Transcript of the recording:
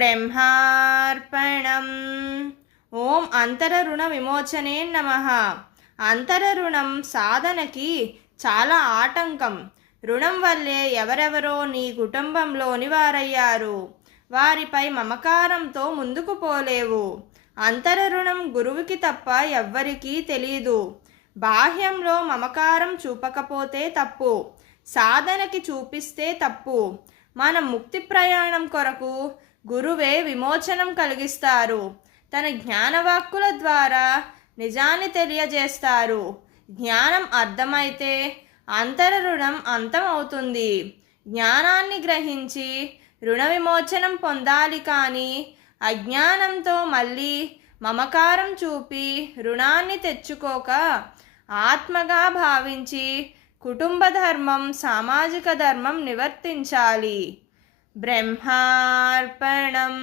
బ్రహ్మార్పణం. ఓం అంతరరుణ విమోచనే నమః. అంతరరుణం సాధనకి చాలా ఆటంకం. రుణం వల్లే ఎవరెవరో నీ కుటుంబంలోని వారయ్యారు. వారిపై మమకారంతో ముందుకు పోలేవు. అంతరరుణం గురువుకి తప్ప ఎవ్వరికీ తెలీదు. బాహ్యంలో మమకారం చూపకపోతే తప్పు, సాధనకి చూపిస్తే తప్పు. మన ముక్తి ప్రయాణం కొరకు గురువే విమోచనం కలిగిస్తారు. తన జ్ఞానవాక్కుల ద్వారా నిజాన్ని తెలియజేస్తారు. జ్ఞానం అర్థమైతే అంతర రుణం అంతం అవుతుంది. జ్ఞానాన్ని గ్రహించి రుణ విమోచనం పొందాలి. కానీ అజ్ఞానంతో మళ్ళీ మమకారం చూపి రుణాన్ని తెచ్చుకోక ఆత్మగా భావించి కుటుంబ ధర్మం, సామాజిక ధర్మం నివర్తించాలి. బ్రహ్మార్పణం.